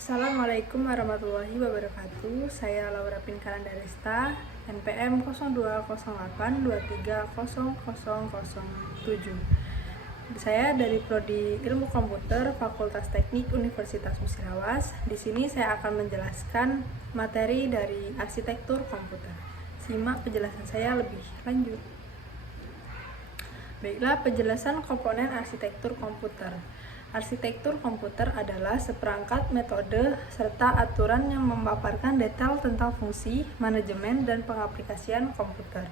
Assalamualaikum warahmatullahi wabarakatuh. Saya Laura Pinkalandaresta, NPM 0208230007. Saya dari Prodi Ilmu Komputer Fakultas Teknik Universitas Musirawas. Di sini saya akan menjelaskan materi dari arsitektur komputer. Simak penjelasan saya lebih lanjut. Baiklah, penjelasan komponen arsitektur komputer. Arsitektur komputer adalah seperangkat metode serta aturan yang memaparkan detail tentang fungsi, manajemen, dan pengaplikasian komputer.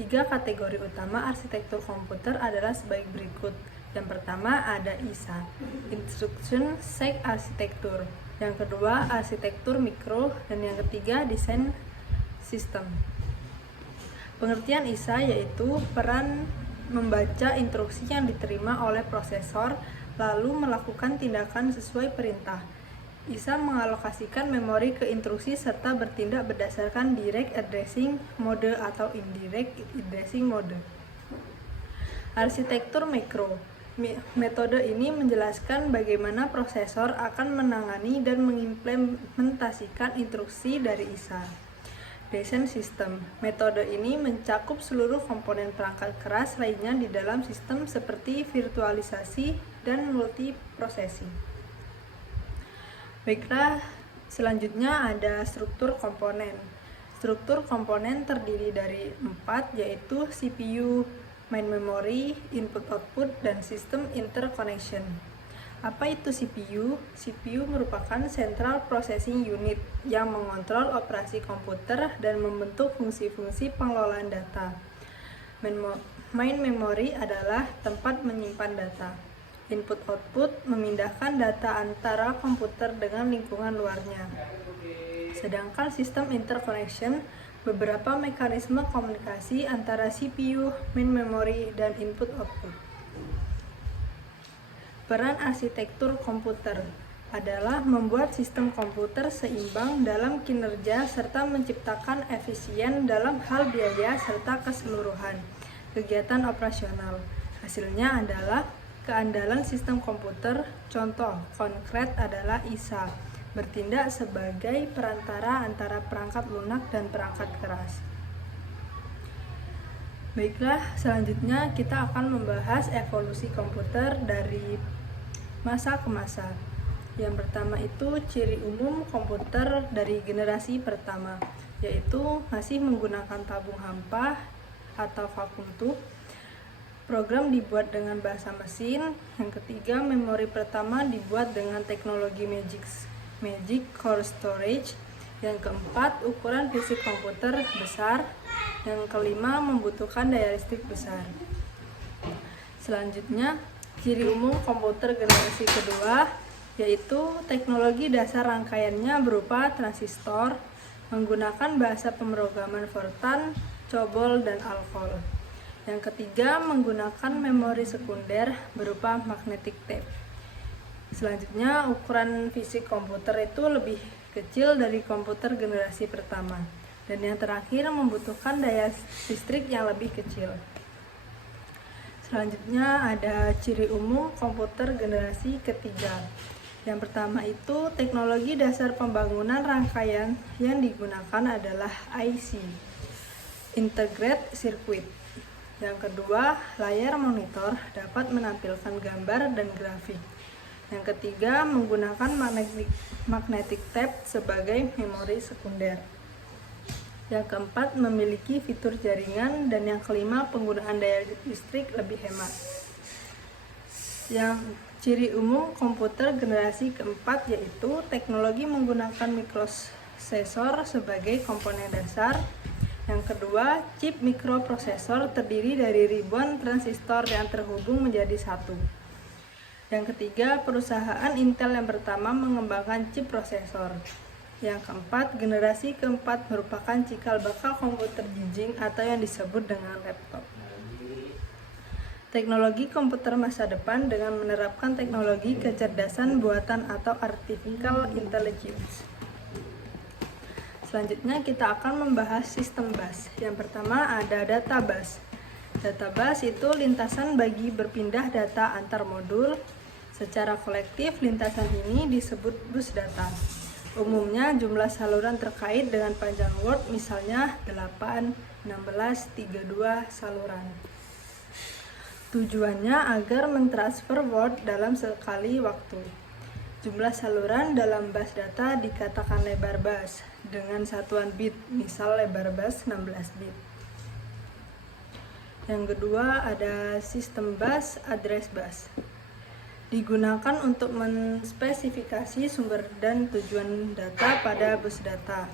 3 kategori utama arsitektur komputer adalah sebagai berikut. Yang pertama ada ISA, Instruction Set Architecture. Yang kedua arsitektur mikro, dan yang ketiga desain sistem. Pengertian ISA yaitu peran membaca instruksi yang diterima oleh prosesor lalu melakukan tindakan sesuai perintah. ISA mengalokasikan memori ke instruksi serta bertindak berdasarkan direct addressing mode atau indirect addressing mode. Arsitektur mikro. Metode ini menjelaskan bagaimana prosesor akan menangani dan mengimplementasikan instruksi dari ISA. Desain sistem. Metode ini mencakup seluruh komponen perangkat keras lainnya di dalam sistem seperti virtualisasi dan multiprosessing. Baiklah, selanjutnya ada struktur komponen. Struktur komponen terdiri dari 4, yaitu CPU, main memory, input-output, dan sistem interconnection. Apa itu CPU? CPU merupakan Central Processing Unit yang mengontrol operasi komputer dan membentuk fungsi-fungsi pengelolaan data. Main memory adalah tempat menyimpan data. Input-output memindahkan data antara komputer dengan lingkungan luarnya. Sedangkan sistem interconnection beberapa mekanisme komunikasi antara CPU, main memory, dan input-output. Peran arsitektur komputer adalah membuat sistem komputer seimbang dalam kinerja serta menciptakan efisien dalam hal biaya serta keseluruhan kegiatan operasional. Hasilnya adalah keandalan sistem komputer. Contoh konkret adalah ISA, bertindak sebagai perantara antara perangkat lunak dan perangkat keras. Baiklah, selanjutnya kita akan membahas evolusi komputer dari masa ke masa. Yang pertama itu ciri umum komputer dari generasi pertama, yaitu masih menggunakan tabung hampa atau vacuum tube. Program dibuat dengan bahasa mesin. Yang ketiga, memori pertama dibuat dengan teknologi Magic Core Storage. Yang keempat, ukuran fisik komputer besar. Yang kelima, membutuhkan daya listrik besar. Selanjutnya, ciri umum komputer generasi kedua, yaitu teknologi dasar rangkaiannya berupa transistor, menggunakan bahasa pemrograman Fortran, COBOL, dan ALCOL. Yang ketiga, menggunakan memori sekunder berupa magnetic tape. Selanjutnya, ukuran fisik komputer itu lebih kecil dari komputer generasi pertama. Dan yang terakhir, membutuhkan daya listrik yang lebih kecil. Selanjutnya ada ciri umum komputer generasi ketiga. Yang pertama itu teknologi dasar pembangunan rangkaian yang digunakan adalah IC, Integrated Circuit. Yang kedua, layar monitor dapat menampilkan gambar dan grafik. Yang ketiga, menggunakan magnetic tape sebagai memori sekunder. Yang keempat, memiliki fitur jaringan. Dan yang kelima, penggunaan daya listrik lebih hemat. Yang ciri umum komputer generasi keempat yaitu teknologi menggunakan mikroprosesor sebagai komponen dasar. Yang kedua, chip mikroprosesor terdiri dari ribuan transistor yang terhubung menjadi satu. Yang ketiga, perusahaan Intel yang pertama mengembangkan chip prosesor. Yang keempat, generasi keempat merupakan cikal bakal komputer jijing atau yang disebut dengan laptop. Teknologi komputer masa depan dengan menerapkan teknologi kecerdasan buatan atau artificial intelligence. Selanjutnya kita akan membahas sistem bus. Yang pertama ada data bus. Data bus itu lintasan bagi berpindah data antar modul. Secara kolektif, lintasan ini disebut bus data. Umumnya jumlah saluran terkait dengan panjang word misalnya 8, 16, 32 saluran. Tujuannya agar mentransfer word dalam sekali waktu. Jumlah saluran dalam bus data dikatakan lebar bus dengan satuan bit, misal lebar bus 16 bit. Yang kedua ada sistem bus, address bus. Digunakan untuk menspesifikasi sumber dan tujuan data pada bus data.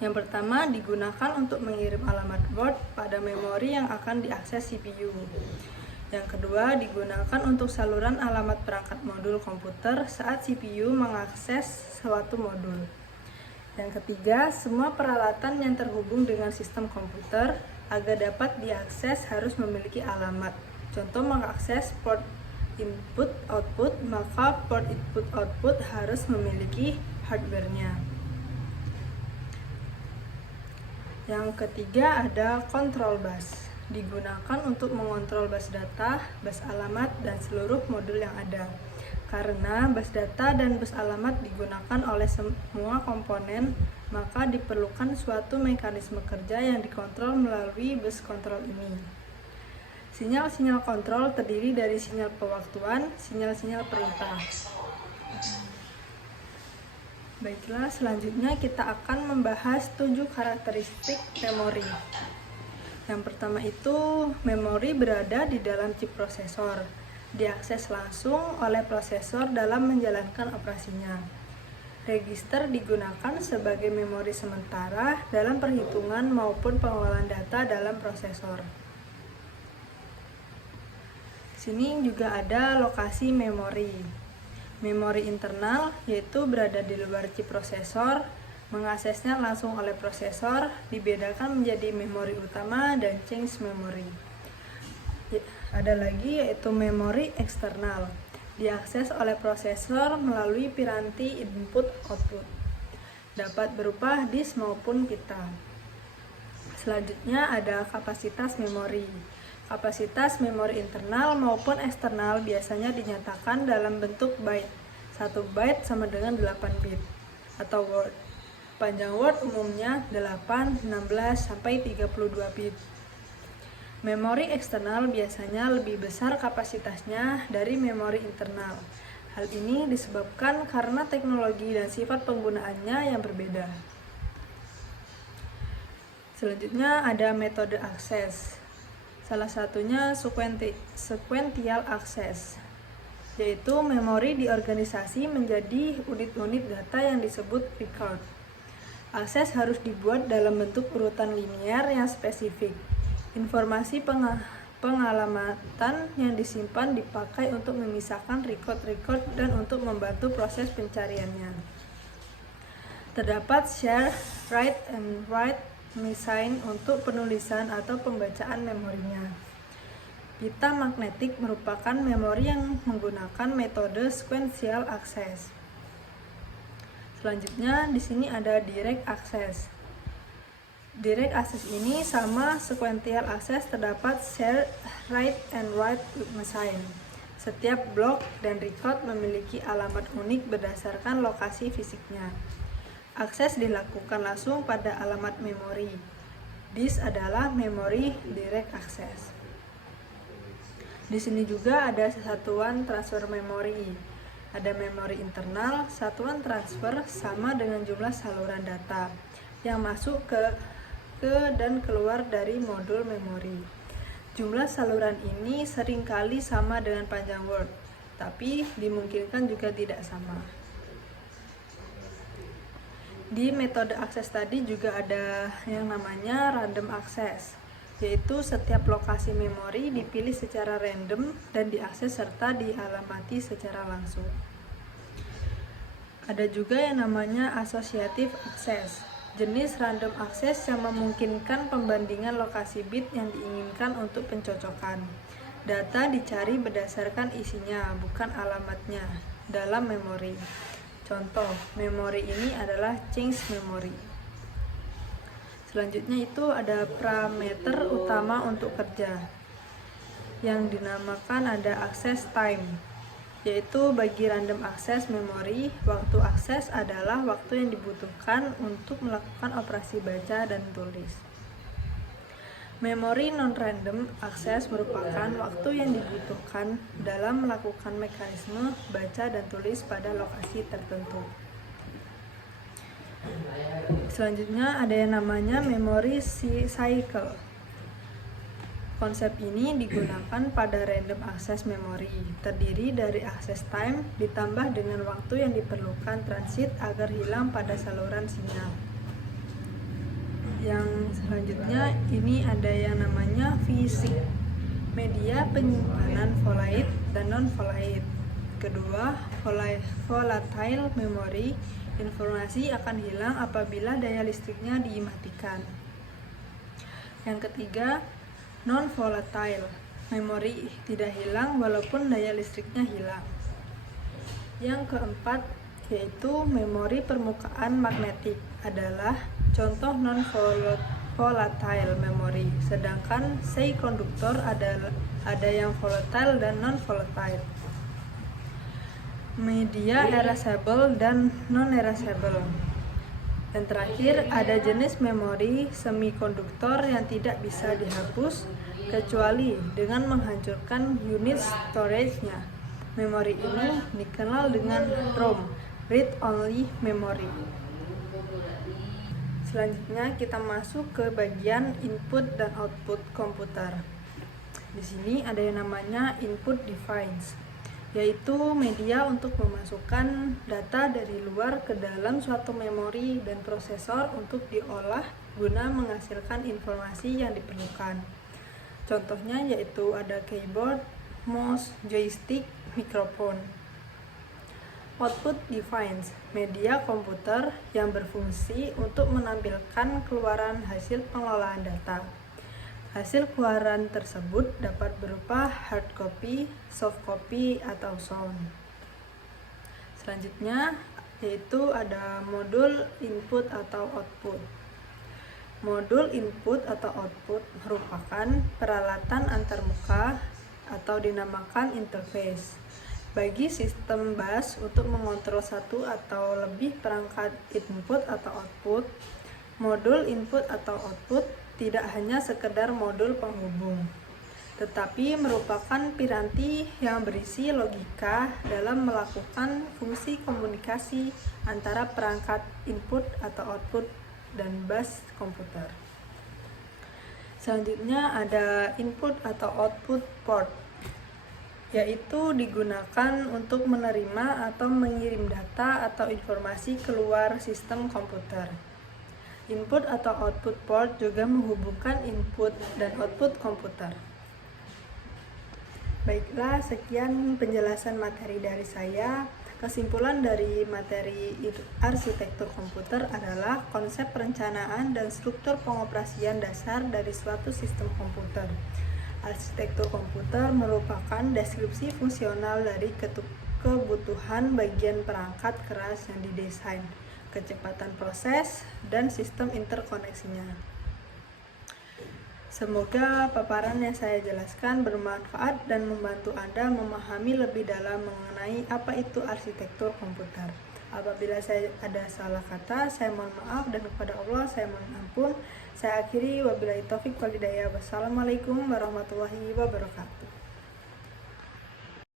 Yang pertama digunakan untuk mengirim alamat word pada memori yang akan diakses CPU. Yang kedua digunakan untuk saluran alamat perangkat modul komputer saat CPU mengakses suatu modul. Yang ketiga, semua peralatan yang terhubung dengan sistem komputer agar dapat diakses harus memiliki alamat. Contoh mengakses port input output, maka port input output harus memiliki hardware-nya. Yang ketiga ada control bus. Digunakan untuk mengontrol bus data, bus alamat, dan seluruh modul yang ada. Karena bus data dan bus alamat digunakan oleh semua komponen, maka diperlukan suatu mekanisme kerja yang dikontrol melalui bus kontrol ini. Sinyal-sinyal kontrol terdiri dari sinyal pewaktuan, sinyal-sinyal perintah. Baiklah, selanjutnya kita akan membahas 7 karakteristik memori. Yang pertama itu, memori berada di dalam chip prosesor. Diakses langsung oleh prosesor dalam menjalankan operasinya. Register digunakan sebagai memori sementara dalam perhitungan maupun pengolahan data dalam prosesor. Sini juga ada lokasi memori. Memori internal yaitu berada di luar chip prosesor, mengaksesnya langsung oleh prosesor, dibedakan menjadi memori utama dan change memory. Ada lagi yaitu memori eksternal, diakses oleh prosesor melalui piranti input output. Dapat berupa disk maupun pita. Selanjutnya ada kapasitas memori. Kapasitas memori internal maupun eksternal biasanya dinyatakan dalam bentuk byte. 1 byte sama dengan 8 bit atau word. Panjang word umumnya 8, 16, sampai 32 bit. Memori eksternal biasanya lebih besar kapasitasnya dari memori internal. Hal ini disebabkan karena teknologi dan sifat penggunaannya yang berbeda. Selanjutnya ada metode akses. Salah satunya sequential access, yaitu memori diorganisasi menjadi unit-unit data yang disebut record. Akses harus dibuat dalam bentuk urutan linear yang spesifik. Informasi pengalamatan yang disimpan dipakai untuk memisahkan record-record dan untuk membantu proses pencariannya. Terdapat share, write, and write mesin untuk penulisan atau pembacaan memorinya. Pita magnetik merupakan memori yang menggunakan metode sequential access. Selanjutnya di sini ada direct access. Direct access ini sama sequential access, terdapat share, write, and write mesin. Setiap blok dan record memiliki alamat unik berdasarkan lokasi fisiknya. Akses dilakukan langsung pada alamat memori. Disk adalah memori direct access. Di sini juga ada satuan transfer memori. Ada memori internal, satuan transfer sama dengan jumlah saluran data yang masuk ke dan keluar dari modul memori. Jumlah saluran ini seringkali sama dengan panjang word, tapi dimungkinkan juga tidak sama. Di metode akses tadi juga ada yang namanya random access, yaitu setiap lokasi memori dipilih secara random dan diakses serta dialamati secara langsung. Ada juga yang namanya associative access, jenis random access yang memungkinkan pembandingan lokasi bit yang diinginkan untuk pencocokan. Data dicari berdasarkan isinya, bukan alamatnya, dalam memori. Contoh, memori ini adalah change memory. Selanjutnya itu ada parameter utama untuk kerja yang dinamakan ada access time. yaitu bagi random access memory, waktu akses adalah waktu yang dibutuhkan untuk melakukan operasi baca dan tulis. Memori non-random access merupakan waktu yang dibutuhkan dalam melakukan mekanisme baca dan tulis pada lokasi tertentu. Selanjutnya ada yang namanya memory cycle. Konsep ini digunakan pada random access memory, terdiri dari access time ditambah dengan waktu yang diperlukan transit agar hilang pada saluran sinyal. Yang selanjutnya ini ada yang namanya VC, media penyimpanan volatile dan non-volatile. Kedua, volatile memory, informasi akan hilang apabila daya listriknya dimatikan. Yang ketiga, non-volatile memory, tidak hilang walaupun daya listriknya hilang. Yang keempat yaitu memori permukaan magnetik, adalah contoh non-volatile memory, sedangkan semiconductor ada yang volatile dan non-volatile. Media erasable dan non-erasable. Dan terakhir, ada jenis memori semikonduktor yang tidak bisa dihapus kecuali dengan menghancurkan unit storage-nya. Memori ini dikenal dengan ROM, Read Only Memory. Selanjutnya kita masuk ke bagian input dan output komputer. Di sini ada yang namanya input device, yaitu media untuk memasukkan data dari luar ke dalam suatu memori dan prosesor untuk diolah guna menghasilkan informasi yang diperlukan. Contohnya yaitu ada keyboard, mouse, joystick, mikrofon. Output device, media komputer yang berfungsi untuk menampilkan keluaran hasil pengelolaan data. Hasil keluaran tersebut dapat berupa hard copy, soft copy, atau sound. Selanjutnya yaitu ada modul input atau output. Modul input atau output merupakan peralatan antarmuka atau dinamakan interface bagi sistem bus untuk mengontrol satu atau lebih perangkat input atau output. Modul input atau output tidak hanya sekedar modul penghubung, tetapi merupakan piranti yang berisi logika dalam melakukan fungsi komunikasi antara perangkat input atau output dan bus komputer. Selanjutnya ada input atau output port, yaitu digunakan untuk menerima atau mengirim data atau informasi keluar sistem komputer. Input atau output port juga menghubungkan input dan output komputer. Baiklah, sekian penjelasan materi dari saya. Kesimpulan dari materi arsitektur komputer adalah konsep perencanaan dan struktur pengoperasian dasar dari suatu sistem komputer. Arsitektur komputer merupakan deskripsi fungsional dari kebutuhan bagian perangkat keras yang didesain, kecepatan proses, dan sistem interkoneksinya. Semoga paparan yang saya jelaskan bermanfaat dan membantu Anda memahami lebih dalam mengenai apa itu arsitektur komputer. Apabila saya ada salah kata, saya mohon maaf, dan kepada Allah saya mohon ampun. Saya akhiri, wabillahi taufik wal hidayah. Wassalamualaikum warahmatullahi wabarakatuh.